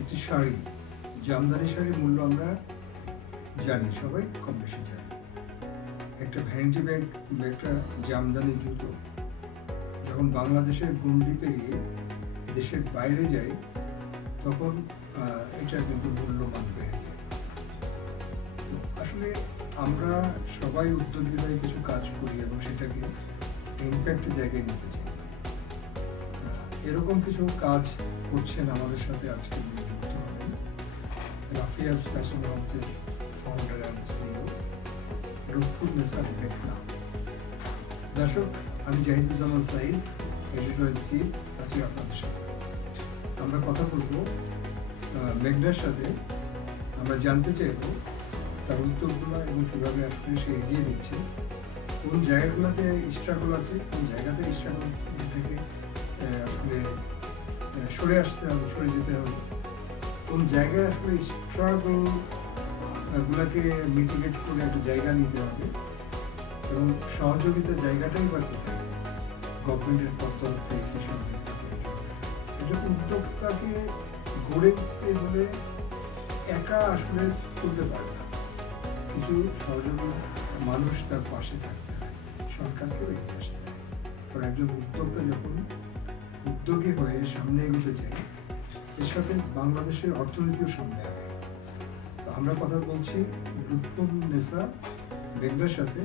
একটি শাড়ি, জামদানি শাড়ির মূল্য আমরা জানি, সবাই কম বেশি জানি। একটা ভ্যানিটি ব্যাগ কিংবা একটা জামদানি জুতো যখন বাংলাদেশের গণ্ডি পেরিয়ে দেশের বাইরে যায়, তখন এটার কিন্তু মূল্যমান বেড়ে যায়। তো আসলে আমরা সবাই উদ্যোগী হয়ে কিছু কাজ করি এবং সেটাকে ইম্প্যাক্টের জায়গায় নিতে চাই। এরকম কিছু কাজ করছেন আমাদের সাথে আজকে যিনি যুক্ত হবেন, রাফিয়াস ফ্যাশন হাউসের ফাউন্ডার অ্যান্ড সিইও রূপকুন্নেসা মেঘনা। দর্শক, আমি Zahiduzzaman Sayeed, editor in chief, আছি আপনাদের সাথে। আমরা কথা বলবো মেঘনার সাথে। আমরা জানতে চাইব তার উদ্যোগগুলো এবং কীভাবে আসলে সে এগিয়ে দিচ্ছে, কোন জায়গাগুলোতে স্ট্রাগল আছে, কোন জায়গাতে স্ট্রাগল থেকে আসলে সরে আসতে হবে, সরে যেতে হবে, কোন জায়গায় আসলে স্ট্রাগল গুলাকে মিটিগেট করে একটা জায়গা নিতে হবে, এবং সহযোগিতার জায়গাটাই বা কোথায়, গভর্নমেন্টের তরফ থেকে কি সহযোগিতা প্রয়োজন। একজন উদ্যোক্তাকে গড়ে উঠতে হলে একা আসলে তুলতে পারে না, কিছু সহযোগী মানুষ তার পাশে থাকতে হয়, সরকারকেও এগিয়ে আসতে হয়। কারণ একজন উদ্যোক্তা যখন উদ্যোগী হয়ে সামনে এগোতে চাই, এর সাথে বাংলাদেশের অর্থনীতিও সামনে আগে। তো আমরা কথা বলছি রূপকুন্নেসা মেঘনার সাথে।